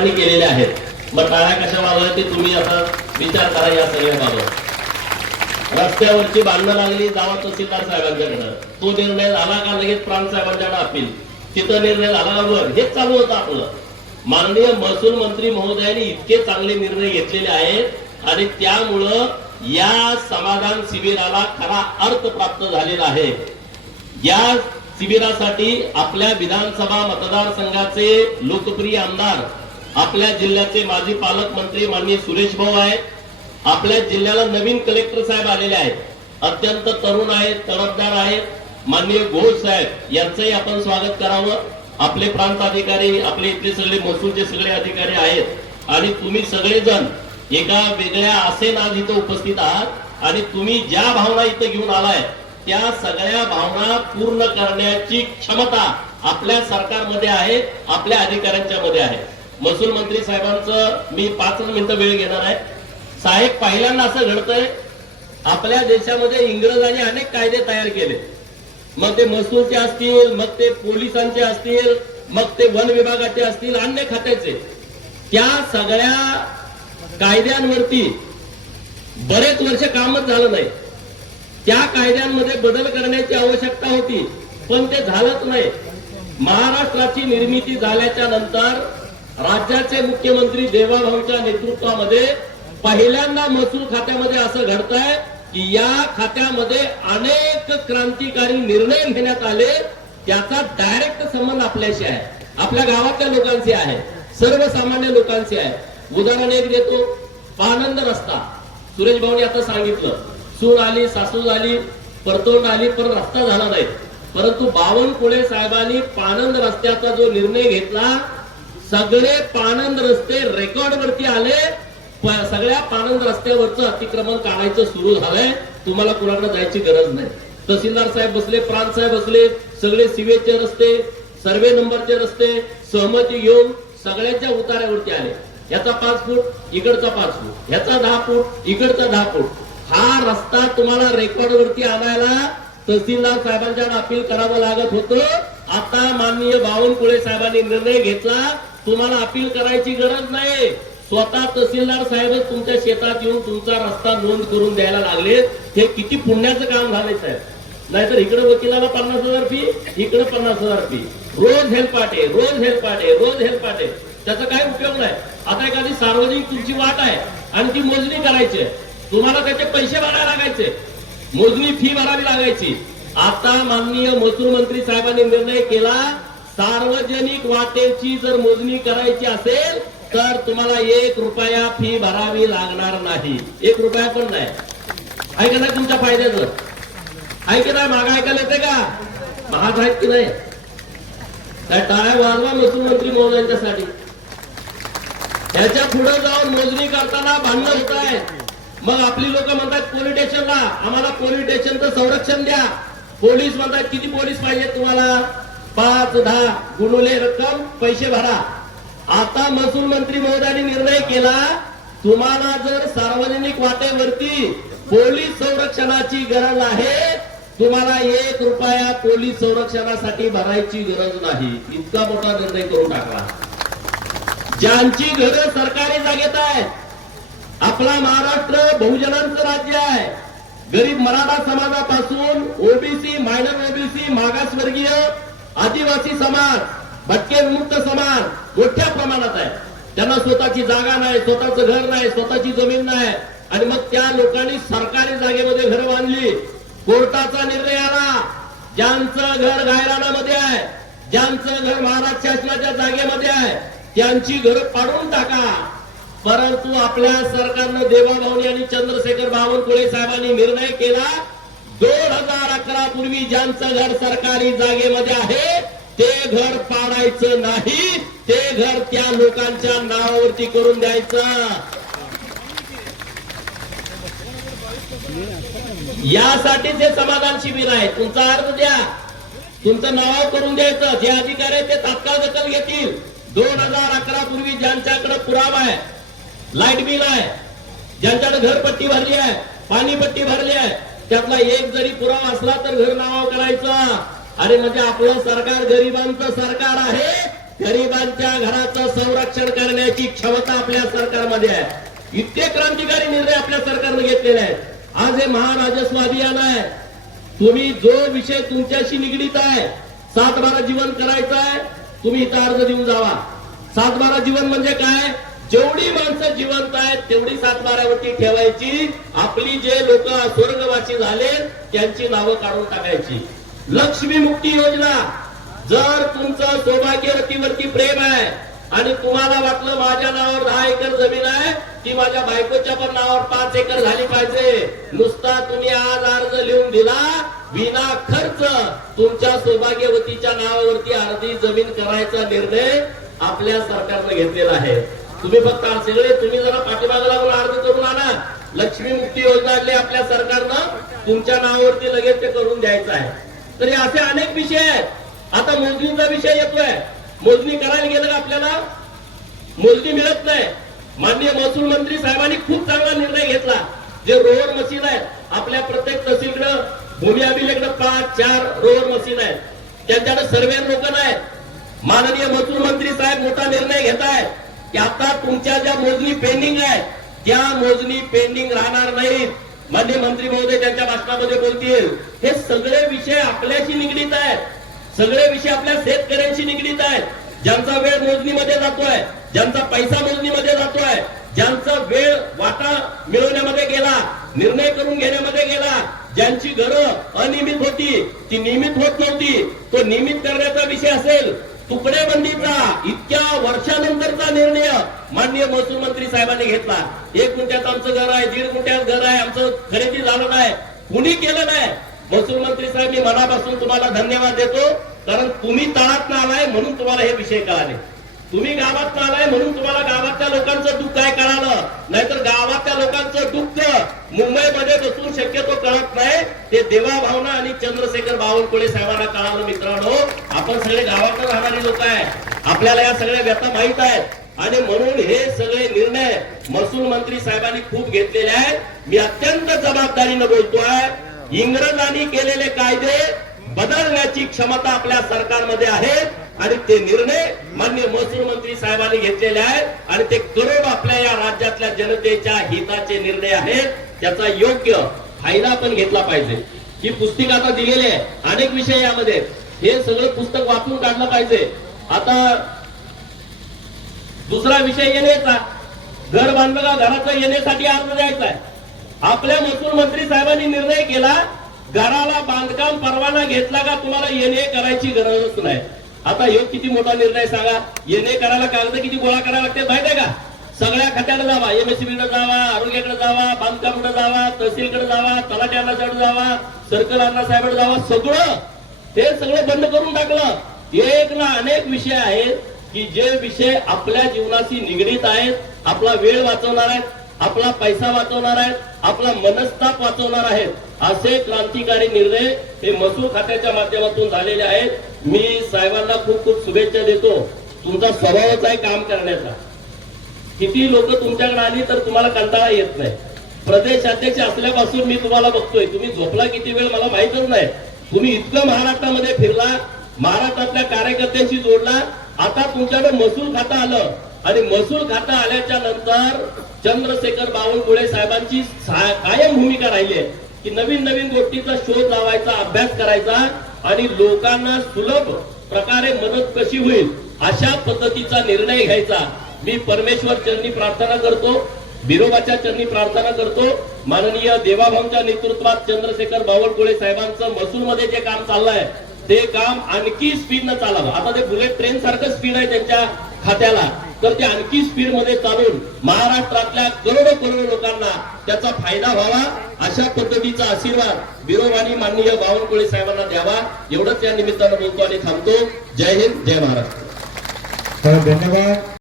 साहेबांनी केलेले आहेत। मग टाळ्या कशा वाजवायच्या ते तुम्ही आता विचार करा या सगळ्याबाबत। रस्त्यावरची भांडणं लागली जावा तहसीलदार साहेबांच्याकडे, तो निर्णय झाला का लगेच प्रांत साहेबांच्याकडे अपील, तिथं निर्णय झाला का वर, हेच चालू होतं आपलं। माननीय महसूल मंत्री महोदयांनी इतके चांगले निर्णय घेतलेले आहेत आणि त्यामुळं या समाधान शिबिराला खरा अर्थ प्राप्त झालेला आहे। या शिबिरासाठी आपल्या विधानसभा मतदारसंघाचे लोकप्रिय आमदार, आपल्या जिल्ह्याचे माजी पालकमंत्री माननीय सुरेश भाऊ आहेत, आपल्या जिल्ह्याला नवीन कलेक्टर साहेब आलेले आहेत, अत्यंत तरुण आहेत, तडफदार आहेत, माननीय घोष साहेब यांचंही आपण स्वागत करावं। आपले प्रांत अधिकारी, आपले इथले सगळे महसूलचे सगळे अधिकारी आहेत आणि तुम्ही सगळेजण एका वेगळ्या आसेन आज इथं उपस्थित आहात आणि तुम्ही ज्या भावना इथं घेऊन आलाय त्या सगळ्या भावना पूर्ण करण्याची क्षमता आपल्या सरकारमध्ये आहे, आपल्या अधिकाऱ्यांच्या मध्ये आहे। महसूल मंत्री साहेबांचं मी 5 मिनिटं वेळ घेणार आहे। साहेब, पहिल्यांदा असं घडतंय आपल्या देशामध्ये इंग्रजांनी अनेक कायदे तयार केले, मग ते महसूलचे असतील, मग ते पोलिसांचे असतील, मग ते वन विभागाचे असतील, अन्य खात्याचे, त्या सगळ्या कायद्यांवरती बरेच वर्ष कामच झालं नाही। त्या कायद्यांमध्ये बदल करण्याची आवश्यकता होती पण ते झालंच नाही। महाराष्ट्राची निर्मिती झाल्याच्या नंतर राज्याचे मुख्यमंत्री देवाभाऊंच्या नेतृत्वामध्ये पहिल्यांदा महसूल खात्यामध्ये असं घडतंय की या खात्यामध्ये अनेक क्रांतिकारी निर्णय घेण्यात आले, त्याचा डायरेक्ट संबंध आपल्याशी आहे, आपल्या गावातल्या लोकांशी आहे, सर्वसामान्य लोकांशी आहे। उदाहरण एक देतो, पानंद रस्ता, सुरेश भाऊंनी आता सांगितलं, सून आली, सासू झाली, परतोंड आली, पण रस्ता झाला नाही। परंतु बावनकुळे साहेबांनी पानंद रस्त्याचा जो निर्णय घेतला, सगळे पानंद रस्ते रेकॉर्ड वरती आले, सगळ्या पानंद रस्त्यावरचं अतिक्रमण काढायचं सुरू झालंय, तुम्हाला कुणाकडे जायची गरज नाही। तहसीलदार साहेब बसले, प्रांत साहेब बसले, सगळे सिवेचे रस्ते, सर्वे नंबरचे रस्ते सहमती घेऊन सगळ्यांच्या उतार्यावरती आले। याचा 5 फूट, इकडचा 5 फूट, ह्याचा 10 फूट, इकडचा 10 फूट, हा रस्ता तुम्हाला रेकॉर्ड वरती आणायला तहसीलदार साहेबांच्या अपील करावं लागत होतं। आता माननीय बावनकुळे साहेबांनी निर्णय घेतला, तुम्हाला अपील करायची गरज नाही, स्वतः तहसीलदार साहेबच तुमच्या शेतात येऊन तुमचा रस्ता नोंद करून द्यायला लागले। हे किती पुण्याचं काम झालंय साहेब, नाहीतर इकडे वकिलाला 50,000 फी, इकडे 50,000 फी, रोज हेल्पाटे, रोज हेल्पाटे, रोज हेल्पाटे, त्याचा काही उपयोग नाही। आता एखादी सार्वजनिक तुमची वाट आहे आणि ती मोजणी करायची, तुम्हाला त्याचे पैसे भरावे लागायचे, मोजणी फी भरावी लागायची। आता माननीय महसूल मंत्री साहेबांनी निर्णय केला, सार्वजनिक वाटेची जर मोजणी करायची असेल तर तुम्हाला 1 रुपया फी भरावी लागणार नाही, 1 रुपया पण नाही। ऐका ना, तुमच्या फायद्याचं ऐका ना, मागा ऐकायला येते का, महाग आहेत की नाही? काय टाळ्या वाजवा महसूल मंत्री महोदयांच्यासाठी। याच्या पुढे जाऊन मोजणी करताना भांडण होत आहे, मग आपली लोक म्हणतात पोलीस स्टेशनला, आम्हाला पोलीस स्टेशनचं संरक्षण द्या। पोलीस म्हणतात किती पोलीस पाहिजे तुम्हाला, 5-10 गुणुले रक्कम पैसे भरा। आता महसूल मंत्री महोदयांनी निर्णय केला, तुम्हाला जर सार्वजनिक वाटेवरती पोलीस संरक्षणाची गरज आहे, तुम्हाला 1 रुपया पोलीस संरक्षणासाठी भरायची गरज नाही। इतका मोठा निर्णय करून टाकला। ज्यांची घरं सरकारी जागेत आहेत, आपला महाराष्ट्र बहुजनांचं राज्य आहे, गरीब मराठा समाजापासून ओबीसी, मायनर ओबीसी, मागासवर्गीय, आदिवासी समाज, भटके विमुक्त समाज मोठ्या प्रमाणात आहे। त्यांना स्वतःची जागा नाही, स्वतःचं घर नाही, स्वतःची जमीन नाही आणि मग त्या लोकांनी सरकारी जागेमध्ये घर बांधली। कोर्टाचा निर्णय आला, ज्यांचं घर गायरानामध्ये आहे, ज्यांचं घर महाराष्ट्र शासनाच्या जागेमध्ये आहे, त्यांची घरं पाडून टाका। परंतु आपल्या सरकारनं, देवाभाऊनी आणि चंद्रशेखर बावनकुळे साहेबांनी निर्णय केला, 2011 पूर्वी ज्यांचं घर सरकारी जागेमध्ये आहे ते घर पाडायचं नाही, ते घर त्या लोकांच्या नावावरती करून द्यायचं। यासाठीच हे समाधान शिबिर आहे। तुमचा अर्ज द्या, तुमचं नाव करून द्यायचं, जे अधिकारी आहेत ते तात्काळ दखल घेतील। 2011 पूर्वी ज्यांच्याकडे पुरावा आहे, लाईट बिल आहे, ज्यांच्याकडे घरपट्टी भरली आहे, पाणीपट्टी भरली आहे, त्यातला एक जरी पुरावा असला तर घर नाव करायचं। अरे म्हणजे आपलं सरकार गरिबांचं सरकार आहे, गरिबांच्या घराचं संरक्षण करण्याची क्षमता आपल्या सरकारमध्ये आहे. इतके क्रांतिकारी निर्णय आपल्या सरकारने घेतलेले आहेत. आज हे महाराजस्व अभियान आहे. तुम्ही जो विषय तुमच्याशी निगडीत आहे, 7/12 जीवन करायचं आहे, तुम्ही इथं अर्ज देऊन जावा. 7/12 जीवन म्हणजे काय? जेवढी माणसं जिवंत आहेत तेवढी 7/12 ठेवायची. आपली जे लोक स्वर्गवासी झाले त्यांची नावं काढून टाकायची. लक्ष्मी मुक्ती योजना, जर तुमचं सौभाग्यवतीवरती प्रेम आहे आणि तुम्हाला वाटलं माझ्या नावावर 10 एकर जमीन आहे, ती माझ्या बायकोच्या पण नावावर 5 एकर झाली पाहिजे, नुसता तुम्ही आज अर्ज लिहून दिला, विना खर्च तुमच्या सौभाग्यवतीच्या नावावरती अर्धी जमीन करायचा निर्णय आपल्या सरकारने घेतलेला आहे. तुम्ही फक्त सगळे तुम्ही जरा पाठीमागे लागून अर्ज करून आणा. लक्ष्मी मुक्ती योजना आणली आपल्या सरकारनं, तुमच्या नावावरती लगेच ते करून द्यायचं आहे. तर हे असे अनेक विषय आहेत. आता मोजणीचा विषय येतोय. मोजणी करायला गेलं का आपल्याला मोजणी मिळत नाही. माननीय महसूल मंत्री साहेबांनी खूप चांगला निर्णय घेतला. जे रोवर मशीन आहेत आपल्या प्रत्येक तहसीलकडे, भूमी अभिलेखकडे 5-4 रोवर मशीन आहेत, त्यांच्याकडे सर्वेअर लोक नाहीत. माननीय महसूल मंत्री साहेब मोठा निर्णय घेत आहेत की आता तुमच्या ज्या मोजणी पेंडिंग आहेत त्या मोजणी पेंडिंग राहणार नाहीत. माननीय मंत्री महोदय त्यांच्या भाषणामध्ये बोलतील. हे सगळे विषय आपल्याशी निगडीत आहेत. सगळे विषय आपल्या शेतकऱ्यांशी निगडीत आहेत. ज्यांचा वेळ मोजणीमध्ये जातोय, ज्यांचा पैसा मोजणीमध्ये जातोय, ज्यांचा वेळ वाटा मिळवण्यामध्ये गेला, निर्णय करून घेण्यामध्ये गेला, ज्यांची घरं अनियमित होती ती नियमित होत नव्हती, तो नियमित करण्याचा विषय असेल, तुकडेबंदीचा इतक्या वर्षानंतरचा निर्णय माननीय महसूल मंत्री साहेबांनी घेतला. 1 गुंठ्यात आमचं घर आहे, 1.5 गुंठ्यात घर आहे, आमचं खरेदी झालं नाही, कुणी केलं नाही. महसूल मंत्री साहेब, मी मनापासून तुम्हाला धन्यवाद देतो, कारण तुम्ही तळात आलाय म्हणून तुम्हाला हे विषय कळाले. तुम्ही गावात आलाय म्हणून तुम्हाला गावातल्या लोकांचं दुःख काय कळालं, नाहीतर गावातल्या लोकांचं दुःख मुंबईमध्ये बसून शक्यतो कळत नाही. ते देवा भावना आणि चंद्रशेखर बावनकुळे साहेबांना कळालं. मित्रांनो, आपण सगळे गावाकडे राहणारी लोक आहे, आपल्याला या सगळ्या व्यथा माहित आहेत आणि म्हणून हे सगळे निर्णय महसूल मंत्री साहेबांनी खूप घेतलेले आहेत. मी अत्यंत जबाबदारीने बोलतोय. इंग्रजांनी केलेले कायदे बदलण्याची क्षमता आपल्या सरकारमध्ये आहे आणि ते निर्णय माननीय महसूल मंत्री साहेबांनी घेतलेले आहेत आणि ते करोड आपल्या या राज्यातल्या जनतेच्या हिताचे निर्णय आहेत. त्याचा योग्य फायदा पण घेतला पाहिजे. ही पुस्तिका आता दिलेली आहे, अनेक विषय यामध्ये, हे सगळं पुस्तक वाचून काढलं पाहिजे. आता दुसरा विषय येण्याचा, घर बांधलं का घराचं येण्यासाठी अर्ज द्यायचा आहे. आपल्या महसूल मंत्री साहेबांनी निर्णय केला, घराला बांधकाम परवाना घेतला का तुम्हाला येणे करायची गरजच नाही. आता ह्यो किती मोठा निर्णय सांगा. येणे करायला कागद किती गोळा करायला लागते माहिती आहे का? सगळ्या खात्याला जावा, एमएससीबीकडे जावा, आरोग्याकडे जावा, बांधकामकडे जावा, तहसीलकडे जावा, तलाट्यांकडे जावा, सर्कल अण्णासाहेबांकडे जावा, सगळं हे सगळं बंद करून टाकलं. एक ना अनेक विषय आहेत की जे विषय आपल्या जीवनाशी निगडीत आहेत, आपला वेळ वाचवणार आहेत, आपला पैसा वाचवणार आहेत, आपला मनस्ताप वाचवणार आहेत. असे क्रांतिकारी निर्णय हे महसूल खात्याच्या माध्यमातून झालेले आहेत. मी साहेबांना खूप खूप शुभेच्छा देतो. तुमचा स्वभावच आहे काम करण्याचा. किती लोक तुमच्याकडे आली तर तुम्हाला कंटाळा येत नाही. प्रदेश अध्यक्ष असल्यापासून मी तुम्हाला बघतोय, तुम्ही झोपला किती वेळ मला माहितच नाही. तुम्ही इतकं महाराष्ट्रामध्ये फिरला, महाराष्ट्रातल्या कार्यकर्त्यांशी जोडला. आता तुमच्याकडे महसूल खातं आलं आणि महसूल खातं आल्याच्या नंतर चंद्रशेखर बावनकुळे साहेबांची कायम भूमिका राहिली आहे की नवीन नवीन गोष्टीचा शोध लावायचा, अभ्यास करायचा आणि लोकांना सुलभ प्रकारे मदत कशी होईल अशा पद्धतीचा निर्णय घ्यायचा. मी परमेश्वर चरणी प्रार्थना करतो, बिरोबाच्या चरणी प्रार्थना करतो. माननीय देवाभाऊंच्या नेतृत्वात चंद्रशेखर बावनकुळे साहेबांचं महसूलमध्ये जे काम चाललंय ते काम आणखी स्पीडनं चालावं. आता ते बुलेट ट्रेन सारखं स्पीड आहे त्यांच्या खात्याला, तर ते आणखी स्पीड मध्ये चालून महाराष्ट्रातल्या करोडो लोकांना त्याचा फायदा व्हावा अशा पद्धतीचा आशीर्वाद बिरोबानी माननीय बावनकुळे साहेबांना द्यावा, एवढंच या निमित्तानं बोलतो आणि थांबतो. जय हिंद, जय महाराष्ट्र. धन्यवाद.